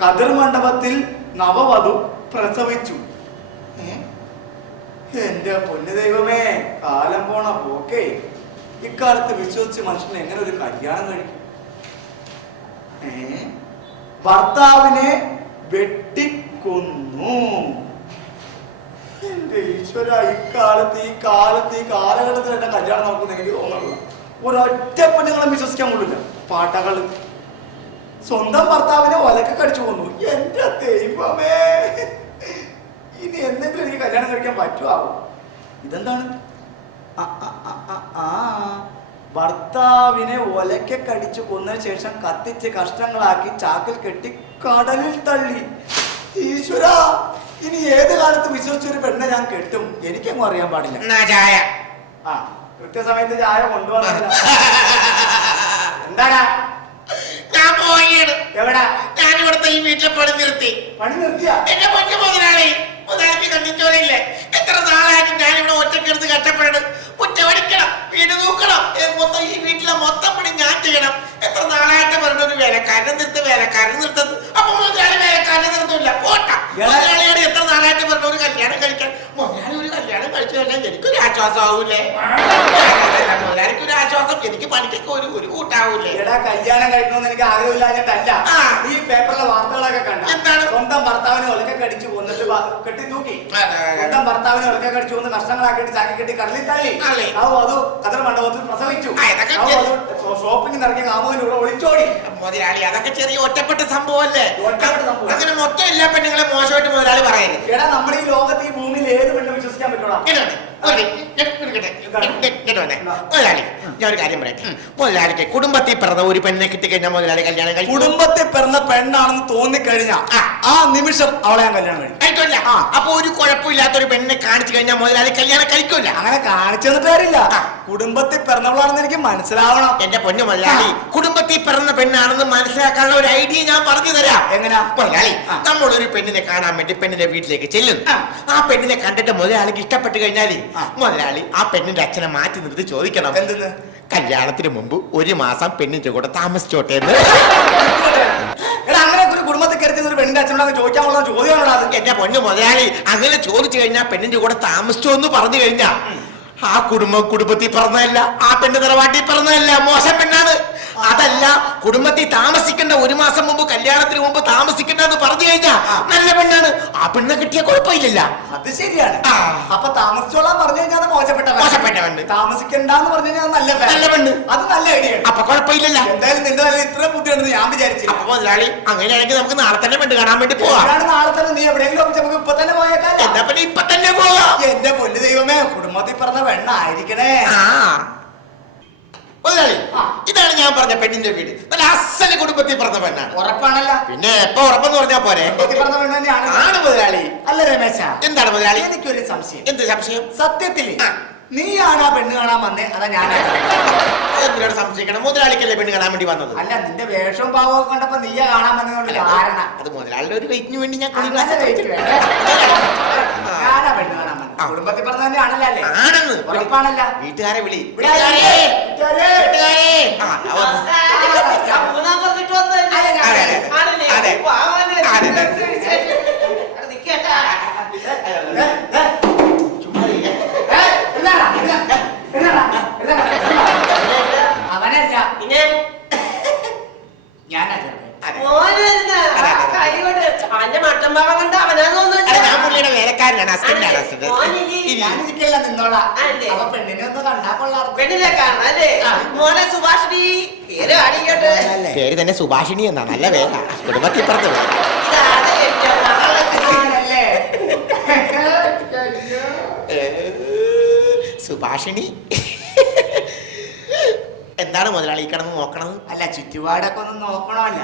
കതിർ മണ്ഡപത്തിൽ നവവധു പ്രസവിച്ചു. എന്റെ പൊന്നു ദൈവമേ, കാലം പോണ പോക്കേ. ഇക്കാലത്ത് വിശ്വസിച്ച് മനുഷ്യൻ എങ്ങനെ ഒരു കല്യാണം കഴിക്കും? ഭർത്താവിനെ വെട്ടിക്കൊന്നു. എന്റെ ഈശ്വര, ഈ കാലഘട്ടത്തിൽ എന്റെ കല്യാണം നോക്കുന്ന എനിക്ക് തോന്നുന്നില്ല. ഒരൊറ്റ പെണ്ണുങ്ങളെ വിശ്വസിക്കാൻ കൊള്ളില്ല. പാട്ടകള് സ്വന്തം ഭർത്താവിനെ ഒലക്കെ കടിച്ചു കൊന്നു. എന്റെ ദൈവമേ, ഇനി എന്തെങ്കിലും എനിക്ക് കല്യാണം കഴിക്കാൻ പറ്റുമോ? ഇതെന്താണ്? ഭർത്താവിനെ ഒലക്കെ കടിച്ചു കൊന്നതിന് ശേഷം കത്തിച്ച് കഷ്ണങ്ങളാക്കി ചാക്കിൽ കെട്ടി കടലിൽ തള്ളി. ഈശ്വര, ഇനി ഏത് കാലത്ത് വിശ്വസിച്ചൊരു പെണ്ണെ ഞാൻ കെട്ടും? എനിക്കെങ്ങും അറിയാൻ പാടില്ല. കൃത്യസമയത്ത് ചായ കൊണ്ടുവന്നില്ല. എന്താടാ? ഞാൻ പോവുകയാണ്. എവിടാ? ഞാൻ ഇവിടുത്തെ ഈ വീട്ടിലെ പണി നിർത്തി. പണി നിർത്തിയാ? എന്റെ പൊന്നു മുതലാളിക്ക് കണ്ടിച്ചോറിയില്ലേ? എത്ര നാളായിട്ട് ഞാൻ ഇവിടെ ഒറ്റക്കെടുത്ത് കഷ്ടപ്പെടുന്നത്. മുറ്റ വടിക്കണം, വീട് നോക്കണം, മൊത്തം ഈ വീട്ടിലെ മൊത്തം പണി ഞാൻ ചെയ്യണം. എത്ര നാളായിട്ട് പറഞ്ഞൊരു വേലക്കാരനെ നിർത്തുന്നു. അപ്പൊ മുതലാളി വേലക്കാരനെ നിർത്തില്ല. പോട്ട മുതലാളിയോട് എത്ര നാളായിട്ട് പറഞ്ഞ ഒരു കല്യാണം കഴിക്കാൻ. മുതലാളി ഒരു കല്യാണം കഴിച്ചു കഴിഞ്ഞാൽ എനിക്കൊരു ആശ്വാസം ആവൂലേ? മുതലാളിക്ക് ഒരു ആശ്വാസം, എനിക്ക് പണിക്കൊക്കെ ഒരു കൂട്ടാവൂലേ? കല്യാണം കഴിക്കണമെന്ന് എനിക്ക് ആഗ്രഹമില്ലാഞ്ഞിട്ടല്ല. ഈ പേപ്പറിലെ വാർത്തകളൊക്കെ കണ്ട എന്താണ്? സ്വന്തം ഭർത്താവിനെ ഒലക്കെ കടിച്ചു കൊന്നിട്ട് കെട്ടി തൂക്കി. സ്വന്തം ഭർത്താവിനെ ഒലക്കെ കടിച്ചു കൊന്ന് കഷ്ണങ്ങളാക്കിയിട്ട് ചാക്കി കെട്ടി കടലിൽ തള്ളി. അത് കതിർ മണ്ഡപത്തിൽ പ്രസവിച്ചു. ഷോപ്പിംഗ് ഇറങ്ങിയ കാമുവിലൂടെ ഒളിച്ചോടി. മുതലാളി, അതൊക്കെ ചെറിയ ഒറ്റപ്പെട്ട സംഭവമല്ലേ? അങ്ങനെ മൊത്തം എല്ലാ പെണ്ണുങ്ങളെ മോശമായിട്ട് മുതലാളി പറയുന്നത്. എടാ, നമ്മുടെ ഈ ലോകത്ത് ഈ ഭൂമിയിൽ ഏത് പെണ്ണും വിശ്വസിക്കാൻ പറ്റൂടാ. മുതലാളി, ഞാൻ ഒരു കാര്യം പറയട്ടെ. മുതലാളിക്ക് കുടുംബത്തിൽ പിറന്ന ഒരു പെണ്ണെ കിട്ടിക്കഴിഞ്ഞാൽ മുതലാളി കല്യാണം കഴിക്കും. കുടുംബത്തിൽ പിറന്ന പെണ്ണാണെന്ന് തോന്നിക്കഴിഞ്ഞാൽ ആ നിമിഷം അവളെ ഞാൻ കല്യാണം കഴിക്കില്ല. അപ്പൊ ഒരു കുഴപ്പമില്ലാത്തൊരു പെണ്ണെ കാണിച്ചു കഴിഞ്ഞാൽ മുതലാളി കല്യാണം കഴിക്കില്ല. അങ്ങനെ കാണിച്ചു തന്നിട്ട് കാര്യമില്ല. കുടുംബത്തിൽ പിറന്നവളാണെന്ന് എനിക്ക് മനസ്സിലാവണം. എന്റെ പൊന്നു മുതലാളി, കുടുംബത്തിൽ പിറന്ന പെണ്ണാണെന്ന് മനസ്സിലാക്കാനുള്ള ഒരു ഐഡിയ ഞാൻ പറഞ്ഞു തരാം. എങ്ങനെയാ? മുതലാളി, നമ്മളൊരു പെണ്ണിനെ കാണാൻ വേണ്ടി പെണ്ണിന്റെ വീട്ടിലേക്ക് ചെല്ലുന്നു. ആ പെണ്ണിനെ കണ്ടിട്ട് മുതലാളിക്ക് ഇഷ്ടപ്പെട്ട് കഴിഞ്ഞാല് മുതലാളി ആ പെണ്ണിന്റെ അച്ഛനെ മാറ്റി നിർത്തി ചോദിക്കണം, എന്തെന്ന്? കല്യാണത്തിന് മുമ്പ് ഒരു മാസം പെണ്ണിന്റെ കൂടെ താമസിച്ചോട്ടെ എന്ന്. അങ്ങനെ ഒരു കുടുംബത്തിൽ കയറി ഒരു പെണ്ണിന്റെ അച്ഛനോട് ചോദിക്കാനുള്ള ചോദ്യമാണോ? എന്റെ പൊന്നു മുതലാളി, അങ്ങനെ ചോദിച്ചു കഴിഞ്ഞാൽ പെണ്ണിന്റെ കൂടെ താമസിച്ചോ എന്ന് പറഞ്ഞു കഴിഞ്ഞാ ആ കുടുംബത്തിൽ പറഞ്ഞതല്ല, ആ പെണ്ണ് തറവാട്ടിൽ പറഞ്ഞതല്ല, മോശം പെണ്ണാണ്. അതല്ല, കുടുംബത്തിൽ താമസിക്കേണ്ട ഒരു മാസം മുമ്പ്, കല്യാണത്തിന് മുമ്പ് താമസിക്കേണ്ടെന്ന് പറഞ്ഞു കഴിഞ്ഞാ നല്ല പെണ്ണാണ്. ആ പെണ്ണെ കിട്ടിയ കുഴപ്പമില്ല. അത് ശരിയാണ്. അപ്പൊ താമസിച്ചോളാൻ പറഞ്ഞു കഴിഞ്ഞാൽ മോശപ്പെട്ട പെണ്ണ്, താമസിക്കണ്ടെന്ന് പറഞ്ഞു കഴിഞ്ഞാൽ നല്ല പെണ്ണ്. അത് നല്ല ഐഡിയ. അപ്പൊ കുഴപ്പമില്ലല്ലോ. എന്തായാലും നിന്റെ ഇത്ര ബുദ്ധിയുണ്ടെന്ന് ഞാൻ വിചാരിച്ചു. അപ്പൊ മുതലാളി, അങ്ങനെയാണെങ്കിൽ നമുക്ക് നാളെ തന്നെ പെണ്ണ് കാണാൻ വേണ്ടി പോവാം. നാളെ തന്നെ നീ എവിടെയെങ്കിലും നമുക്ക് ഇപ്പൊ തന്നെ പോയേക്കാം. എന്താ പിന്നെ ഇപ്പൊ തന്നെ പോവാം. എന്റെ പൊന്നു ദൈവമേ, കുടുംബത്തിൽ പറഞ്ഞ പെണ്ണായിരിക്കണേ. മുതലാളി, ഇതാണ് ഞാൻ പറഞ്ഞ പെണ്ണിന്റെ വീട്. നല്ല അസല് കുടുംബത്തിൽ പറഞ്ഞ പെണ്ണാണ്. ഉറപ്പാണല്ല? പിന്നെ എപ്പോ ഉറപ്പെന്ന് പറഞ്ഞാ പോരെ? പറഞ്ഞ പെണ്ണ് തന്നെയാണ്. ആണ് മുതലാളി. അല്ല രമേശ, എന്താണ് മുതലാളി? എനിക്കൊരു സംശയം. എന്ത് സംശയം? സത്യത്തില് നീയാണ് ആ പെണ്ണ് കാണാൻ വന്നേ, അതാ ഞാനാ? സംശയിക്കണം. മുതലാളിക്കല്ലേ പെണ്ണ് കാണാൻ വേണ്ടി വന്നത്? അല്ല, നിന്റെ വേഷവും പാവവും കണ്ടപ്പോ നീയാ കാണാൻ വന്നതുകൊണ്ട് കാരണം. അത് മുതലാളിയുടെ ഒരു വെയിറ്റിന് വേണ്ടി ഞാൻ ഞാനാ പെണ്ണ് കാണാൻ വന്നത്. കുടുംബത്തിൽ പറഞ്ഞ തന്നെയാണല്ലോ അല്ലേ? ആണെന്ന് ഉറപ്പാണല്ല? വീട്ടുകാരെ വിളി. അവനല്ല, ഞാനാ. വേലക്കാരനാണ്. ഞാനിരിക്കല്ല, നിന്നോളാ. അപ്പൊ പെണ്ണിനെ ഒന്ന് കണ്ടാ കൊള്ളാം. പേര് തന്നെ സുഭാഷിണി എന്നാ. നല്ല വേല. കുടുംബത്തിൽ പറഞ്ഞ സുഭാഷിണി. എന്താണ് മുതലാളി ഈ കിടന്ന് നോക്കണത്? അല്ല, ചുറ്റുപാടൊക്കെ ഒന്ന് നോക്കണമല്ല.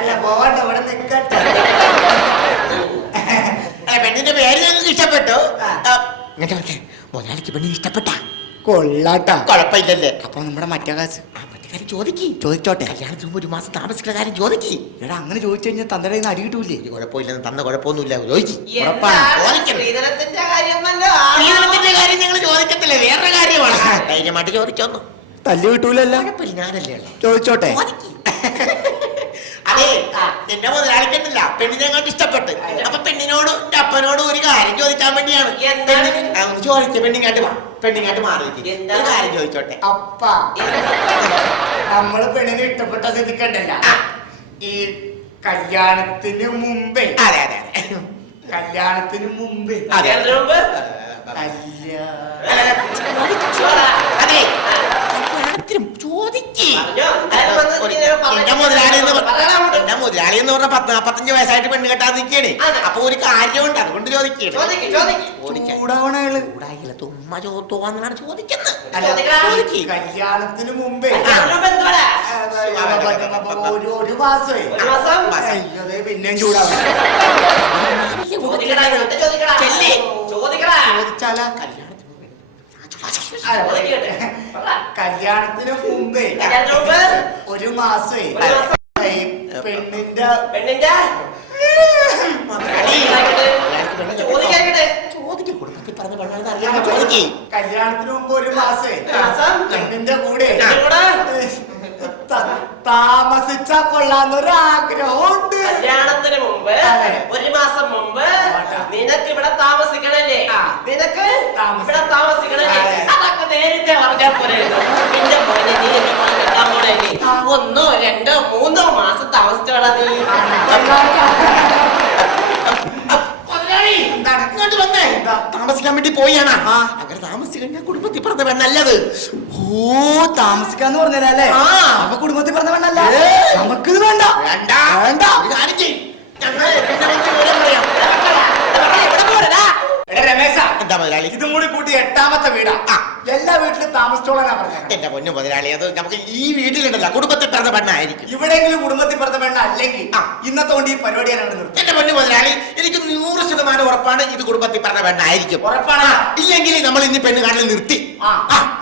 അല്ല, പോകണ്ട, ഇവിടെ നിൽക്കട്ടെ. പെണ്ണിന്റെ പേര് ഞങ്ങൾക്ക് ഇഷ്ടപ്പെട്ടു. മുതലാളിക്ക് പെണ്ണിന് ഇഷ്ടപ്പെട്ട കൊള്ളാട്ടാ. കുഴപ്പമില്ലല്ലേ? അപ്പൊ നമ്മുടെ മറ്റേ കാശ് ചോദിച്ചോട്ടെ. കല്യാണത്തിന് മുമ്പ് ഒരു മാസം താമസിക്കുന്ന കാര്യം ചോദിക്കി. എടാ, അങ്ങനെ ചോദിച്ചു കഴിഞ്ഞാൽ തന്റെ കയ്യിൽ നിന്ന് അടി കിട്ടൂലേ? കുഴപ്പമില്ലെന്ന് തന്ന കുഴപ്പമൊന്നുമില്ല. ചോദിച്ചു. സ്ത്രീധനത്തിന്റെ കാര്യം കാര്യം ഞങ്ങൾ ചോദിക്കത്തില്ല, വേറെ കാര്യമാണ്. ധൈര്യമായിട്ട് ചോദിച്ചോന്നു. തല്ലി കിട്ടൂലല്ല. കുഴപ്പമില്ല, ഞാനല്ലേ ഉള്ളെ. ചോദിച്ചോട്ടെ. അതെ, എന്റെ മുതലാളിക്കുന്നില്ല പെണ്ണിനെ കണ്ട് ഇഷ്ടപ്പെട്ട്. അപ്പൊ പെണ്ണിനോട് എന്റെ അപ്പനോട് ഒരു കാര്യം ചോദിക്കാൻ വേണ്ടിയാണ്. ചോദിച്ച പെണ്ണിങ്ങാട്ട് വാ, പെണ്ണിങ്ങാട്ട് മാറി ഒരു കാര്യം ചോദിച്ചോട്ടെ. അപ്പ നമ്മള് പെണ്ണിനെ ഇഷ്ടപ്പെട്ട സ്ഥിതിക്കണ്ടല്ല, ഈ കല്യാണത്തിന് മുമ്പേ. അതെ അതെ കല്യാണത്തിന് മുമ്പേ അതെ അതിനു മുമ്പ് അതെ ചോദിക്കേ. പറഞ്ഞോ. എന്റെ മുതലാളി എന്ന് പറഞ്ഞ 45 വയസ്സായിട്ട് പെണ്ണ് കെട്ടാൻ നിൽക്കണേ. അപ്പൊ ഒരു കാര്യമുണ്ട്, അതുകൊണ്ട് ചോദിക്കണേ. ചൂടാവണേള് ചൂടായില്ല, തുമ്മ തോന്നാണ് ചോദിക്കുന്നത്. കല്യാണത്തിന് മുമ്പേ അതിനു മുമ്പ് എന്തുവാടാ? ഒരു മാസമേ. ഒരു മാസം? പിന്നെയും ചൂടാവും. ചോദിക്കടാ, ഇങ്ങോട്ട് ചോദിക്കടാ. ചെല്ലി. ചോദിക്കടാ. ചോദിച്ചാലാ ചോദിക്കട്ടെ. പറ. കല്യാണത്തിന് മുമ്പേ കല്യാണത്തിന് മുമ്പ് ഒരു മാസമേ ഒരു മാസം. പെണ്ണിന്റെ പെണ്ണിന്റെ ചോദിക്കട്ടെ. ചോദിക്കും, കുടുംബത്തിൽ പറഞ്ഞ പെണ്ണാണെന്ന് അറിയാമോ? ചോദിക്കേ. കല്യാണത്തിന് മുമ്പ് ഒരു മാസേ മാസം പെണ്ണിന്റെ കൂടെ ഇവിടെ താമസിച്ചാ കൊള്ളാന്നൊരാഗ്രഹമുണ്ട്. കല്യാണത്തിന് മുമ്പ് അതെ. ഒരു മാസം മുമ്പ് നിനക്ക് ഇവിടെ താമസിക്കണല്ലേ? നിനക്ക് ഇവിടെ താമസിക്കണല്ലേ? അതെ. അതൊക്കെ നേരത്തെ പറഞ്ഞാൽ പോരെ. നിന്റെ മോനെ നീ എന്റെ മോനെ കെട്ടാൻ പോണല്ലേ? 1, 2, 3 മാസം താമസിച്ചോടാ നീ. മുതലാളി, എന്താണ്? ഇങ്ങോട്ട് വന്നേ. എന്താ? താമസിക്കാൻ വേണ്ടി പോയാണ്. അങ്ങനെ താമസിച്ചു കഴിഞ്ഞാൽ കുടുംബത്തിൽ പറഞ്ഞ പെണ്ണല്ലത്. ഓ, താമസിക്കാന്ന് പറഞ്ഞല്ലേ? ആ. അപ്പൊ കുടുംബത്തിൽ പറഞ്ഞ വേണ്ടല്ല, ഏയ്. നമുക്കിത് വേണ്ട. വേണ്ട. വേണ്ട. ഒരു കാര്യം ചെയ്യ്. ഞങ്ങൾ പിന്നെ വന്ന് വിവരം പറയാം. ഇവിടെ പോരെടാ. എടാ രമേശ, എന്താ മുതലാളി? ഇതും കൂടി കൂട്ടി 8ാമത്തെ വീടാ. എല്ലാ വീട്ടിലും താമസിച്ചോളാനാ പറഞ്ഞത്. എന്റെ പൊന്നു മുതലാളി, അത് നമുക്ക് ഈ വീട്ടിലുണ്ടല്ല, കുടുംബത്തിൽ പറഞ്ഞ പെണ്ണായിരിക്കും. ഇവിടെയെങ്കിലും കുടുംബത്തിൽ പറഞ്ഞ വേണ്ട, അല്ലെങ്കിൽ ആ. ഇന്നത്തെ കൊണ്ട് ഈ പരിപാടി ഞാൻ നിർത്തി. എന്റെ പൊന്നു മുതലാളി, എനിക്ക് 100% ഉറപ്പാണ് ഇത് കുടുംബത്തിൽ പറഞ്ഞ പെണ്ണായിരിക്കും. ഉറപ്പാണ്. ഇല്ലെങ്കിൽ നമ്മൾ ഇന്ന് പെണ്ണ് കാണൽ നിർത്തി. ആ,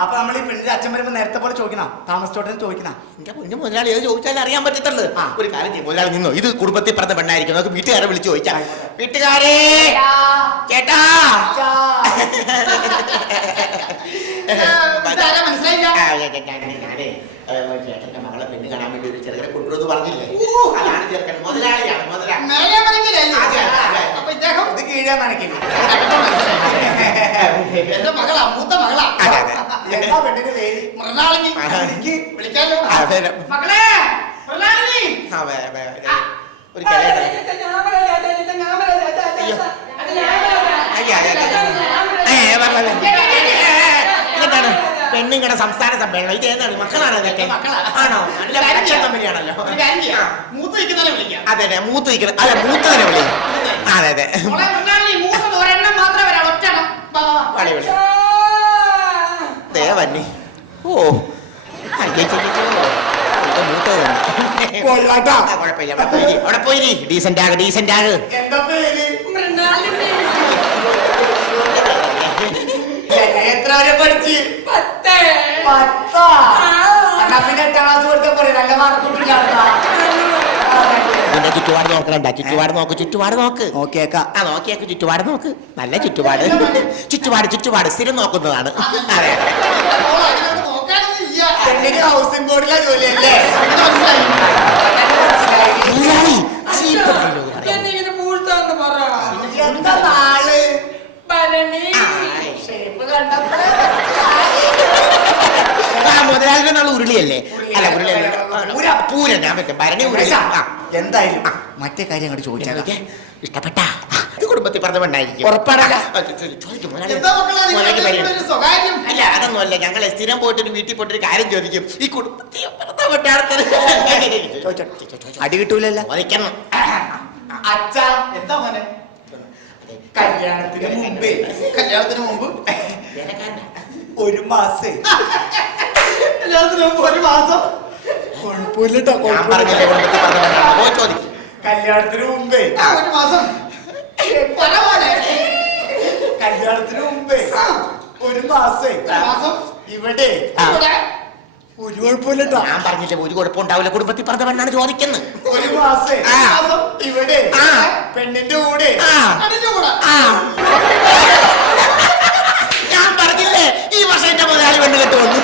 അപ്പൊ നമ്മൾ ഈ പെണ്ണിന്റെ അച്ഛൻ വരുമ്പോ നേരത്തെ പോലെ ചോദിക്കണം, താമസിച്ചോട്ടെ ചോദിക്കണം. എന്റെ പൊന്നു മുതലാളി, അത് ചോദിച്ചാൽ അറിയാൻ പറ്റത്തുള്ളൂ. ആ. ഒരു കാര്യം ചെയ്യും, മുതലാളി നിന്നോ, ഇത് കുടുംബത്തിൽ പറഞ്ഞ പെണ്ണായിരിക്കും. നമുക്ക് വീട്ടുകാരെ വിളിച്ച് ചോദിക്കാം. വീട്ടുകാരെ, ചേട്ടാ. മനസ്സിലായില്ല. ചേട്ടന്റെ മകളെ പെണ്ണ് കാണാൻ വേണ്ടി ഒരു ചെറുക്കനെ കൊണ്ടുവന്ന് പറഞ്ഞില്ലേ? അതാണ് ചെറുക്കൻ. മുതലാളിയാണ് മുതലാളി. അപ്പൊ ഇദ്ദേഹം ഇത് കീഴാൻ നനക്കില്ല. എന്റെ മകളാ, മൂത്ത മകളാ. അതെ, അതെ. എന്താ പെണ്ണിന്റെ പേര്? മൃണാളിനി. എനിക്ക് വിളിക്കാലോ. അതെ. മകളെ മൃണാളിനി. ഒരു കലയുണ്ട്. ഇതെന്താണ് പെണ്ണുങ്ങളുടെ സംസ്ഥാന സമ്മേളനം? ഇത് ഏതാണ്? മക്കളാണ് ഇതൊക്കെ? ആണോ? നല്ല ഭയങ്കര കമ്പനിയാണല്ലോ. മൂത്ത് നിൽക്കുന്നവരെ വിളിക്കാം. അതെ അതെ, മൂത്ത് നിൽക്കണം. അല്ല, മൂത്തതിനെ വിളി. അതെ അതെ. ഒരെണ്ണം മാത്രമേ വരാം, ഒറ്റ വളി വിളി. ദേവന്നി. ഓ, മൂത്തത് തന്നെ. കുഴപ്പമില്ല, അവിടെ പോയി ഡീസന്റ് ആക്, ഡീസന്റ് ആക്. എന്താ പേര്? എത്ര വരെ പഠിച്ച്? 10. എന്നാ പിന്നെ 8ാം ക്ലാസ് കൊടുത്ത പോലെ നല്ല മാർക്കൊന്നും നിന്റെ ചുറ്റുപാട് നോക്കണ്ട, ചുറ്റുപാട് നോക്ക്, ചുറ്റുപാട് നോക്ക്. നോക്കിയേക്കാം. ആ, നോക്കിയേക്ക്, ചുറ്റുപാട് നോക്ക്. നല്ല ചുറ്റുപാട്, ചുറ്റുപാട് സ്ഥിരം നോക്കുന്നതാണ്. അതെ. പെണ്ണിന് ഹൗസിംഗ് ബോർഡിലെ ജോലിയല്ലേ? മുതലാളി, ചീപ്പ് ഡയലോഗ് പറയാം. എന്താ നാള്? ഷേപ്പ് കണ്ടപ്പോഴേ മുതലാളിയുടെ നാള് ഉരുളിയല്ലേ? അല്ല, ഉരുളിയല്ല, പൂരം. ഞാൻ പറ്റും ഭരണി ഉരുളി. എന്തായാലും മറ്റേ കാര്യം അങ്ങോട്ട് ചോദിച്ചാൽ ഇഷ്ടപ്പെട്ട ഇത് കുടുംബത്തിൽ പറഞ്ഞ പെണ്ണായിരിക്കും. ഉറപ്പാണല്ല? അല്ല, അതൊന്നുമല്ല. ഞങ്ങളെ സ്ഥിരം പോയിട്ടൊരു വീട്ടിൽ പോയിട്ടൊരു കാര്യം ചോദിക്കും. ഈ കുടുംബത്തിൽ പറഞ്ഞ പെണ്ണാണ്. അടി കിട്ടൂലല്ല? ചോദിക്കണം. അച്ഛാ, എന്താ മോനെ? കല്യാണത്തിന് മുമ്പ് ഒരു മാസം. കല്യാണത്തിന് മുമ്പ് ഒരു മാസം കുഴപ്പമില്ലട്ടോ. ഞാൻ പറഞ്ഞില്ലേ കുടുംബത്തിൽ പറഞ്ഞ പെണ്ണാണ്. പോയി ചോദിക്കും. കല്യാണത്തിന് മുമ്പേ ഒരു മാസം. കല്യാണത്തിന് മുമ്പേ ഒരു മാസം ഇവിടെ ഒരു കുഴപ്പമില്ലട്ടോ. ഞാൻ പറഞ്ഞില്ലേ ഒരു കുഴപ്പമുണ്ടാവില്ല, കുടുംബത്തിൽ പറഞ്ഞ പെണ്ണാണ് ചോദിക്കുന്നത്. ഒരു മാസം ഇവിടെ പെണ്ണിന്റെ കൂടെ. ഞാൻ പറഞ്ഞില്ലേ ഈ വർഷം എന്റെ മുതലാളി പെണ്ണ് കെട്ട് വന്നു.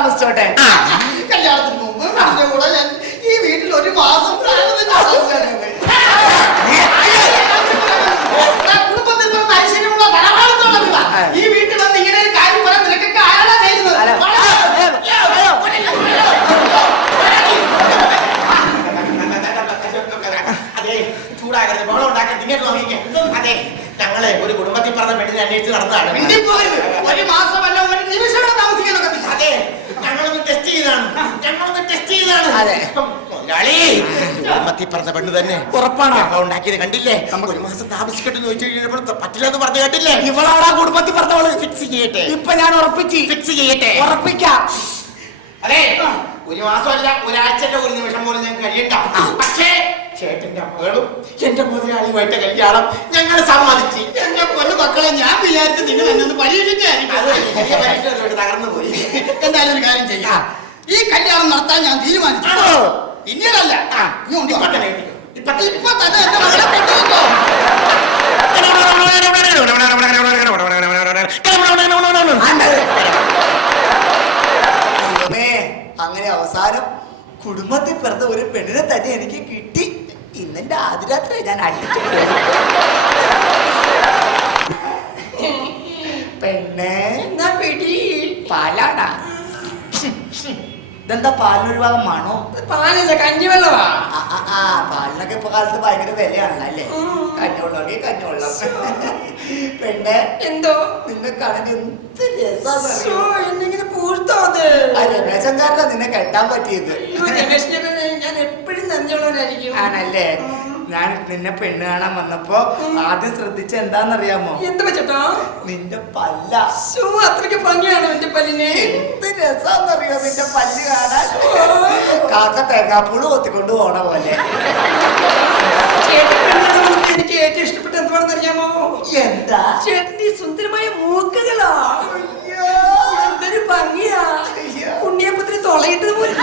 താമസിച്ചോട്ടെ. കല്യാണത്തിന് മുമ്പ് നിന്റെ കൂടെ ഞാൻ ഈ വീട്ടിൽ ഒരു മാസം കുടുംബത്തിൽ പിറന്ന ഐശ്വര്യമുള്ള ധനവാളത്തോളം ഈ വീട്ടിൽ വന്ന് ഇങ്ങനെ ഒരു കാര്യം പറയാൻ നിനക്കൊക്കെ ആരാ ചെയ്യുന്നത്? അതെ, ചൂടാകരുത്, ബഹളം ഉണ്ടാക്കരുത്, ഇങ്ങോട്ട് നോക്കിക്കേ. അതെ, ഞങ്ങളെ ഒരു കുടുംബത്തിൽ പറഞ്ഞ പെണ്ണിനെ അന്വേഷിച്ച് നടന്നതാണ്. മിണ്ടിപ്പോകരുത്. ഒരു മാസമല്ല ഒരു നിമിഷം ഇവിടെ താമസിക്കാനൊക്കെ. അതെ, ഞങ്ങളൊന്ന് ടെസ്റ്റ് ചെയ്താണ്. അതെ. മുതലാളി, കുടുംബത്തിൽ പറഞ്ഞ പെണ്ണ് തന്നെ. ഉറപ്പാണ്. ബഹളം ഉണ്ടാക്കിയത് കണ്ടില്ലേ? ഒരു മാസം താമസിക്കട്ടെന്ന് ചോദിച്ചു കഴിഞ്ഞപ്പോൾ പറ്റില്ലെന്ന് പറഞ്ഞു കേട്ടില്ലേ? ഇവളാണ് ആ കുടുംബത്തിൽ പറഞ്ഞവള്. ഫിക്സ് ചെയ്യട്ടെ. ഇപ്പൊ ഞാൻ ഉറപ്പിച്ച് ഫിക്സ് ചെയ്യട്ടെ. ഉറപ്പിക്കാം. അതെ, ഒരു മാസമല്ല, ഒരാഴ്ചന്റെ ഒരു നിമിഷം പോലും ഞാൻ കഴിയണ്ട. പക്ഷേ ചേട്ടന്റെ മകളും എന്റെ മുതലാളിയുമായിട്ട് കല്യാണം ഞങ്ങൾ സമ്മതിച്ച്. എന്റെ പൊന്നു മക്കളെ, ഞാൻ വിചാരിച്ചു നിങ്ങൾ എന്നെ ഒന്ന് പരീക്ഷിക്കായിരിക്കും. അത് ചെറിയ പരീക്ഷ തകർന്നു പോയി. എന്തായാലും ഒരു കാര്യം ചെയ്യാം. ഈ കല്യാണം നടത്താൻ ഞാൻ തീരുമാനിച്ചു. പിന്നീടല്ല, ഇങ്ങോട്ട് ഇപ്പൊ വാ. തന്നെ ഇപ്പൊ തന്നെ എന്റെ മകളെ കൊണ്ടുവന്നോ. അങ്ങനെ അവസാനം കുടുംബത്തിൽ പിറന്ന ഒരു പെണ്ണിനെ തന്നെ എനിക്ക് കിട്ടി. ഇന്നെന്റെ ആദ്യരാത്രി ഞാൻ അടിച്ചു. പെണ്ണെ എന്നാ പിടി. പാലാടാ. ഇതെന്താ പാലിനൊരു ഭാഗമാണോ? പാലില്ല, കഞ്ഞിവെള്ളവാ. പാലിനൊക്കെ ഇപ്പൊ കാലത്ത് ഭയങ്കര വിലയാണല്ലോ അല്ലേ? കഞ്ഞിവെള്ളമൊക്കെ കഞ്ഞിവെള്ളം. പെണ്ണെ എന്തോ നിന്നെ കാണാൻ എന്ത് ശോ, രസം. എന്നെങ്ങനെ പൂഴ്ത്തോ അത്? രമേശൻകാരനാ നിന്നെ കെട്ടാൻ പറ്റിയത്. അയ്യോ, രമേശിനൊക്കെ ഞാൻ എപ്പോഴും നന്ദിയുള്ളവനായിരിക്കും. ആണല്ലേ? ഞാൻ നിന്നെ പെണ്ണ് കാണാൻ വന്നപ്പോ ആദ്യം ശ്രദ്ധിച്ച എന്താന്നറിയാമോ? എന്ത് വെച്ചോ? നിന്റെ പല്ല. ശോ, അത്രയ്ക്ക് ഭംഗിയാണോ എന്റെ പല്ലിനെ? എന്ത് രസാന്നറിയോ നിന്റെ പല്ല് കാണാൻ? കാക്ക തേങ്ങാപ്പൂള് കൊത്തിക്കൊണ്ട് പോണ പോലെ. ചേട്ടൻ പെണ്ണുങ്ങളെ മുന്നിൽ എനിക്ക് ഏറ്റവും ഇഷ്ടപ്പെട്ട എന്താണെന്ന് അറിയാമോ? എന്താ? ചേട്ടന്റെ ഈ സുന്ദരമായ മൂക്കുകളാ. എന്തൊരു ഭംഗിയാ. ഉണ്ണിയപ്പത്തിന് തുളയിട്ടത് പോലെ.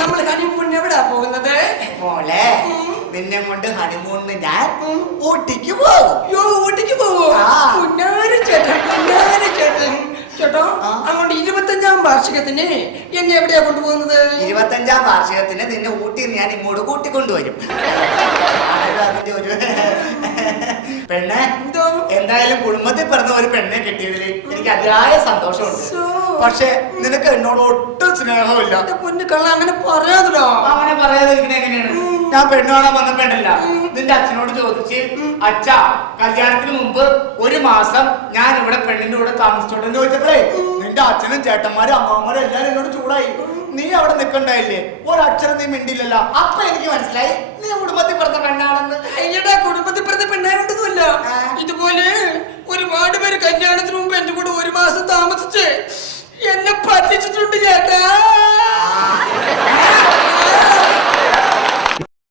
നമ്മൾ ഹണിമൂൺ എവിടാ പോകുന്നത്? മോളെ, നിന്നെ കൊണ്ട് ഹണിമൂണിന് ഞാൻ ഊട്ടിക്ക് പോകും. യോ, ഊട്ടിക്ക് പോവോ? പുന്നാര ചേട്ടൻ, പുന്നാര ചേട്ടൻ. ചേട്ടോ, അങ്ങോട്ട് 25ാം വാർഷികത്തിന് എന്നെ എവിടെയാ കൊണ്ടുപോകുന്നത്? 25ാം വാർഷികത്തിന് നിന്നെ ഊട്ടി ഞാൻ ഇങ്ങോട്ട് കൂട്ടിക്കൊണ്ടുവരും. അതിന്റെ ഒരു പെണ്ണെ, എന്തോ? എന്തായാലും കുടുംബത്തിൽ പിറന്ന ഒരു പെണ്ണെ കിട്ടിയതിൽ എനിക്ക് അതിയായ സന്തോഷമുണ്ട്. പക്ഷെ നിനക്ക് എന്നോട് ഒട്ടും സ്നേഹമില്ല. എന്റെ പൊന്നു കള്ള, അങ്ങനെ പറയാതോ. അങ്ങനെ പറയാതിരിക്കണ എങ്ങനെയാണ്? ഞാൻ പെണ്ണ് കാണാൻ വന്ന പെണ്ണല്ല. നിന്റെ അച്ഛനോട് ചോദിച്ച്, അച്ഛാ കല്യാണത്തിന് മുമ്പ് ഒരു മാസം ഞാൻ ഇവിടെ പെണ്ണിന്റെ കൂടെ താമസിച്ചോട്ടെന്ന് ചോദിച്ചപ്പോഴേ നിന്റെ അച്ഛനും ചേട്ടന്മാരും അമ്മമാരും എല്ലാരും എന്നോട് ചൂടായി. നീ അവിടെ നിൽക്കണ്ടായില്ലേ? ഒരക്ഷരം നീ മിണ്ടില്ലല്ലോ. അപ്പൊ എനിക്ക് മനസ്സിലായി നീ കുടുംബത്തിൽ പിറന്ന പെണ്ണാണെന്ന്. അയ്യടാ, കുടുംബത്തിൽ പിറന്ന പെണ്ണായിട്ടൊന്നുമല്ല. ഇതുപോലെ ഒരുപാട് പേര് കല്യാണത്തിന് മുമ്പ് എന്റെ കൂടെ ഒരു മാസം താമസിച്ച് എന്നെ പറ്റിച്ചിട്ടുണ്ട് ചേട്ടാ.